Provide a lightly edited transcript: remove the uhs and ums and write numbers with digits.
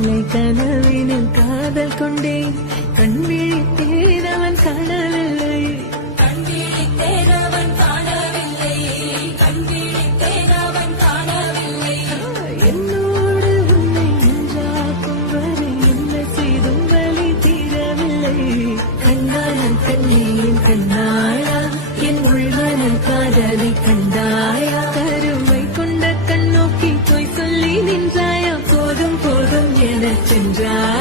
மாலை கனவினில் காதல் கொண்டேன் கண் விழித்தேன் அவன் காணவில்லை என்னோடு உன்னை ஒன்றாக்கும் வரை என்ன செய்தும் வலி தீரவில்லை கண்ணாளன் கண்ணீன் கண்ணாளா என் உள்மனல் காதலை கண்டாயா கருமை கொண்ட கண்ணோக்கி போய் சொல்லி நின்றாயா போதும் போதும் எனச் சென்றாய்